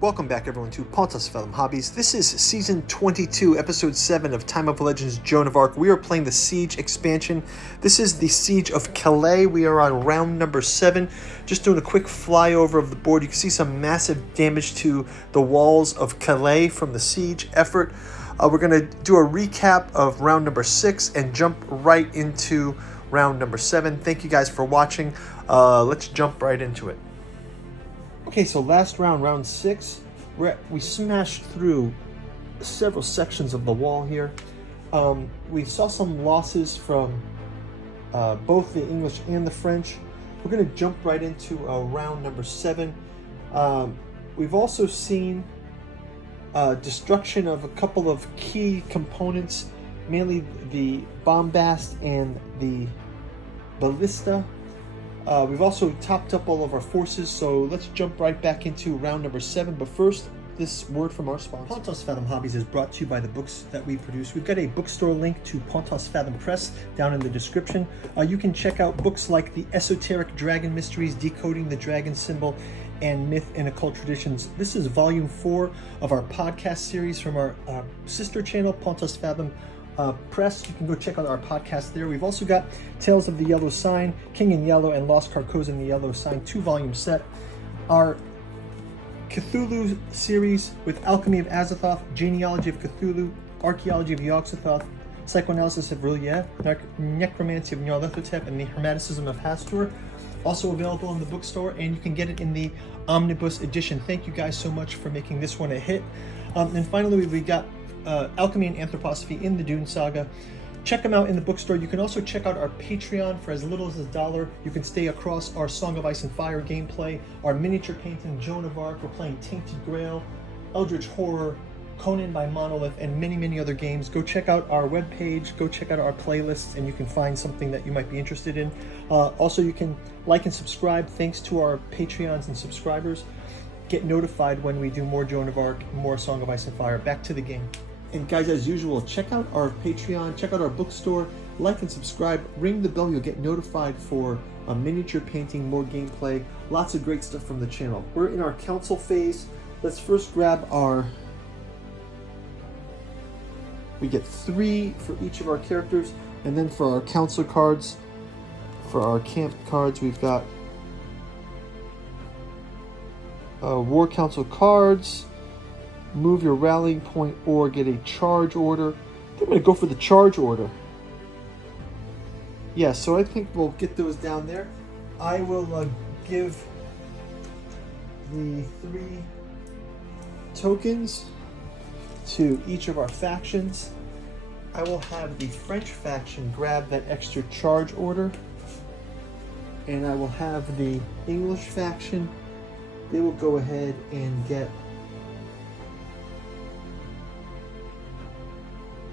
Welcome back everyone to Pontus Film Hobbies. This is Season 22, Episode 7 of Time of Legends Joan of Arc. We are playing the Siege expansion. This is the Siege of Calais. We are on round number 7. Just doing a quick flyover of the board. You can see some massive damage to the walls of Calais from the siege effort. We're going to do a recap of round number 6 and jump right into round number 7. Thank you guys for watching. Let's jump right into it. Okay, so last round, round 6, we smashed through several sections of the wall here. We saw some losses from both the English and the French. We're going to jump right into round number 7. We've also seen destruction of a couple of key components, mainly the bombast and the ballista. We've also topped up all of our forces, so let's jump right back into round number 7. But first, this word from our sponsor. Pontus Fathom Hobbies is brought to you by the books that we produce. We've got a bookstore link to Pontus Fathom Press down in the description. You can check out books like The Esoteric Dragon Mysteries, Decoding the Dragon Symbol, and Myth and Occult Traditions. This is volume 4 of our podcast series from our sister channel, Pontus Fathom Press. You can go check out our podcast there. We've also got Tales of the Yellow Sign, King in Yellow, and Lost Carcosa in the Yellow Sign, 2-volume set. Our Cthulhu series with Alchemy of Azathoth, Genealogy of Cthulhu, Archaeology of Yog-Sothoth, Psychoanalysis of Rillier, Necromancy of Nyarlathotep, and the Hermeticism of Hastur. Also available in the bookstore, and you can get it in the omnibus edition. Thank you guys so much for making this one a hit. And finally, we got Alchemy and Anthroposophy in the Dune Saga. Check them out in the bookstore. You can also check out our Patreon for as little as $1. You can stay across our Song of Ice and Fire gameplay, our miniature painting Joan of Arc. We're playing Tainted Grail, Eldritch Horror, Conan by Monolith, and many other games. Go check out our webpage, go check out our playlists, and you can find something that you might be interested in. Also, you can like and subscribe thanks to our Patreons and subscribers. Get notified when we do more Joan of Arc, more Song of Ice and Fire. Back to the game. And guys, as usual, check out our Patreon, check out our bookstore, like and subscribe, ring the bell, you'll get notified for a miniature painting, more gameplay, lots of great stuff from the channel. We're in our council phase. Let's first grab we get 3 for each of our characters, and then for our council cards, for our camp cards, we've got War Council cards, move your rallying point, or get a charge order. I think I'm going to go for the charge order. Yeah, so I think we'll get those down there. I will give the 3 tokens to each of our factions. I will have the French faction grab that extra charge order, and I will have the English faction, they will go ahead and get,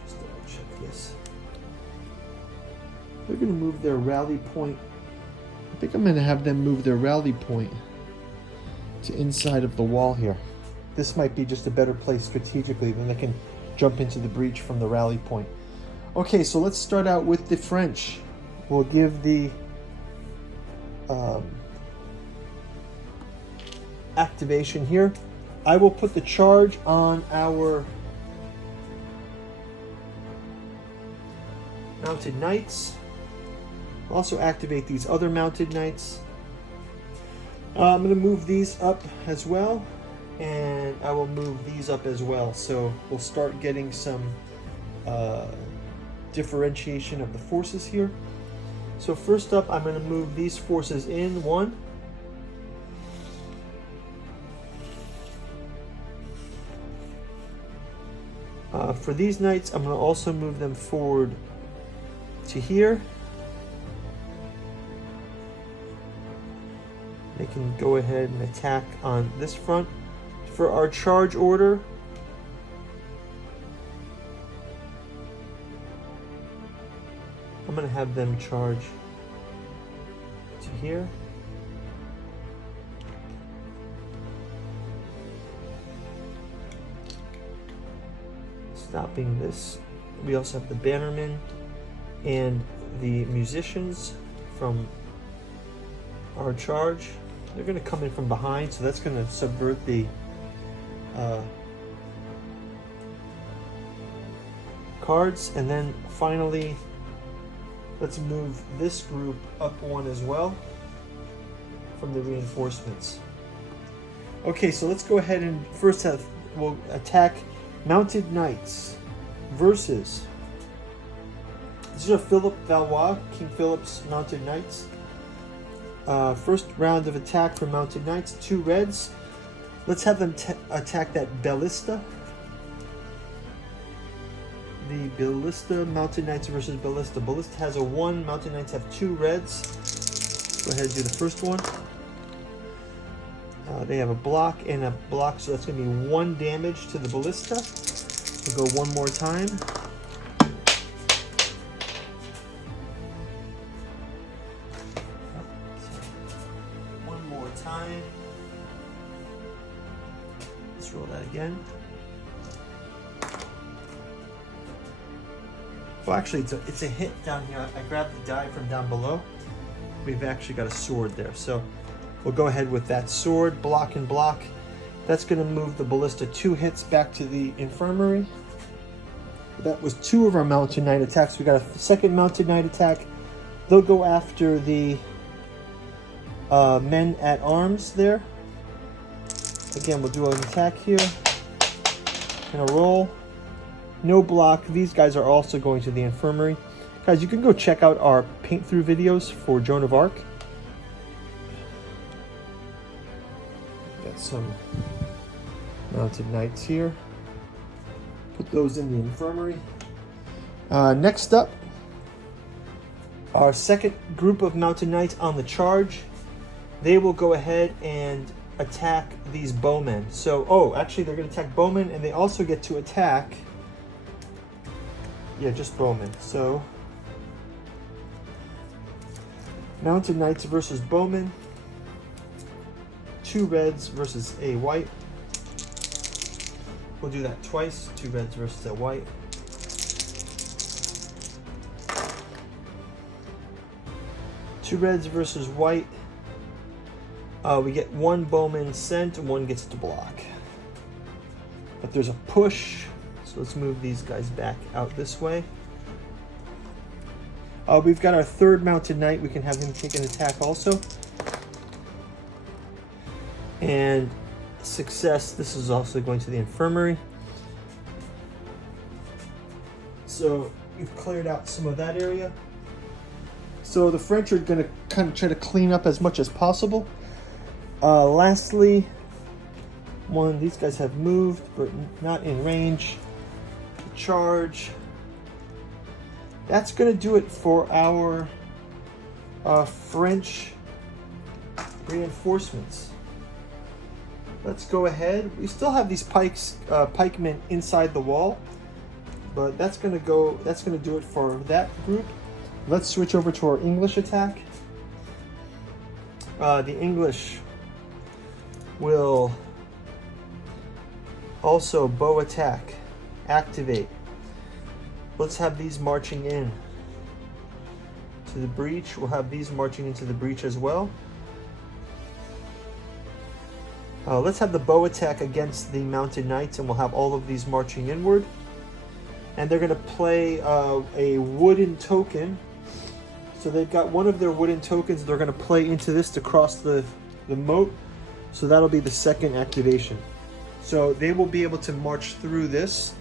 just double check this, they're going to move their rally point. I think I'm going to have them move their rally point to inside of the wall here. This might be just a better place strategically, then they can jump into the breach from the rally point. Okay, so let's start out with the French. We'll give the activation here. I will put the charge on our mounted knights. I'll also activate these other mounted knights. I'm going to move these up as well, and I will move these up as well. So we'll start getting some differentiation of the forces here. So first up, I'm going to move these forces in 1. For these knights, I'm going to also move them forward to here. They can go ahead and attack on this front. For our charge order, I'm going to have them charge to here. Stopping this. We also have the bannermen and the musicians from our charge. They're going to come in from behind, so that's going to subvert the cards. And then finally, let's move this group up one as well from the reinforcements. Okay, so let's go ahead and first we'll attack Mounted Knights versus, these are Philip Valois, King Philip's Mounted Knights. First round of attack for Mounted Knights, 2 reds. Let's have them attack that Ballista. The Ballista, Mounted Knights versus Ballista. Ballista has a 1, Mounted Knights have 2 reds. Go ahead and do the first one. They have a block and a block, so that's going to be 1 damage to the Ballista. We'll go one more time. One more time. Let's roll that again. Well, actually, it's a hit down here. I grabbed the die from down below. We've actually got a sword there, so we'll go ahead with that sword, block and block. That's going to move the Ballista 2 hits back to the infirmary. That was 2 of our Mounted Knight attacks. We got a second Mounted Knight attack. They'll go after the men at arms there. Again, we'll do an attack here and a roll. No block. These guys are also going to the infirmary. Guys, you can go check out our paint through videos for Joan of Arc. Got some Mounted Knights here. Put those in the infirmary. Next up, our second group of Mounted Knights on the charge. They will go ahead and attack these bowmen. So, actually they're going to attack bowmen, and they also get to attack, just bowmen. So, Mounted Knights versus bowmen. 2 reds versus a white. We'll do that twice. 2 reds versus a white. Two reds versus white. We get 1 bowman sent and 1 gets to block. But there's a push, so let's move these guys back out this way. We've got our third Mounted Knight. We can have him take an attack also. And success, this is also going to the infirmary. So we've cleared out some of that area. So the French are going to kind of try to clean up as much as possible. Lastly, these guys have moved, but not in range. Charge. That's going to do it for our French reinforcements. Let's go ahead. We still have these pikemen inside the wall, but that's going to do it for that group. Let's switch over to our English attack. The English will also bow attack, activate. Let's have these marching in to the breach. We'll have these marching into the breach as well. Let's have the bow attack against the Mounted Knights, and we'll have all of these marching inward. And they're going to play a wooden token. So they've got one of their wooden tokens they're going to play into this to cross the moat. So that'll be the second activation. So they will be able to march through this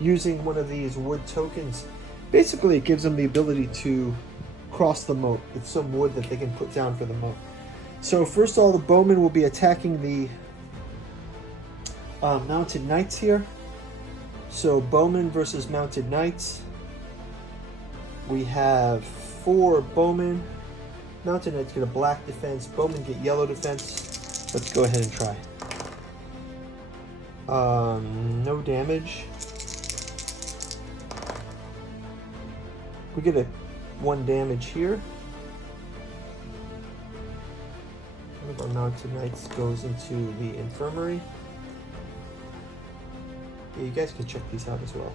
using one of these wood tokens. Basically, it gives them the ability to cross the moat. It's some wood that they can put down for the moat. So first of all, the bowmen will be attacking the Mounted Knights here. So bowmen versus Mounted Knights. We have 4 bowmen. Mounted Knights get a black defense. Bowmen get yellow defense. Let's go ahead and try. No damage. We get a 1 damage here. One of our Mounted Knights goes into the infirmary. Yeah, you guys can check these out as well.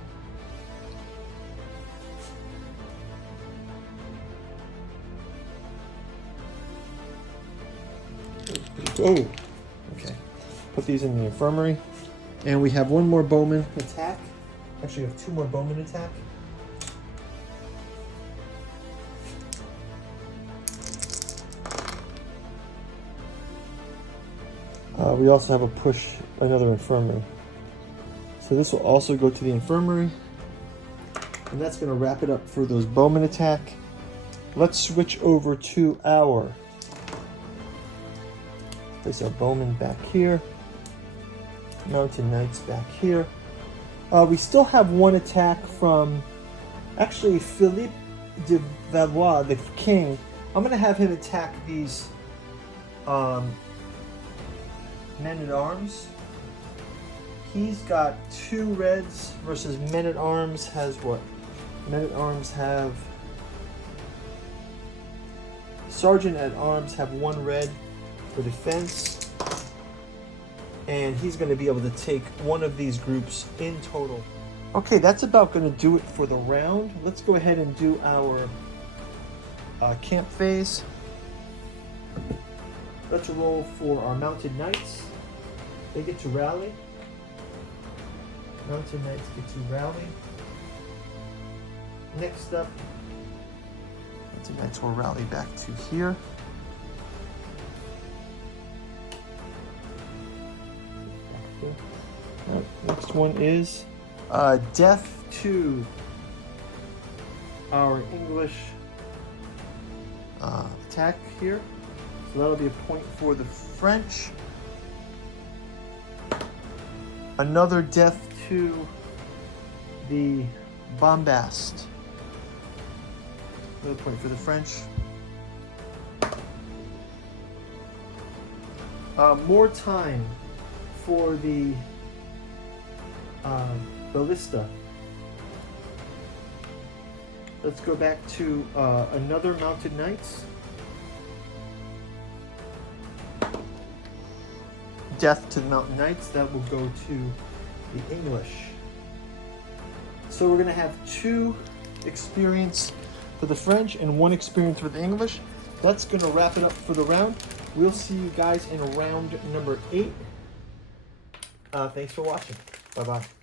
Oh, okay. Put these in the infirmary. And we have one more bowman attack. Actually, we have two more bowman attack. We also have a push, another infirmary. So this will also go to the infirmary. And that's going to wrap it up for those bowman attack. Let's switch over to our... Place our bowman back here. Mountain Knights back here. We still have one attack from... Actually, Philippe de Valois, the king. I'm going to have him attack these... Men-at-Arms. He's got 2 reds versus Men-at-Arms has what? Men-at-Arms have... Sergeant-at-Arms have 1 red for defense. And he's going to be able to take one of these groups in total. Okay, that's about going to do it for the round. Let's go ahead and do our camp phase. Let's roll for our Mounted Knights. They get to rally. Mounted Knights get to rally. Next up, Mounted Knights will rally back to here. Right, next one is death to our English attack here. So that'll be a point for the French. Another death to the Bombast. Another point for the French. More time for the Ballista. Let's go back to another Mounted Knights. Death to the Mountain Knights. That will go to the English. So we're going to have 2 experience for the French and 1 experience for the English. That's going to wrap it up for the round. We'll see you guys in round number 8. Thanks for watching. Bye-bye.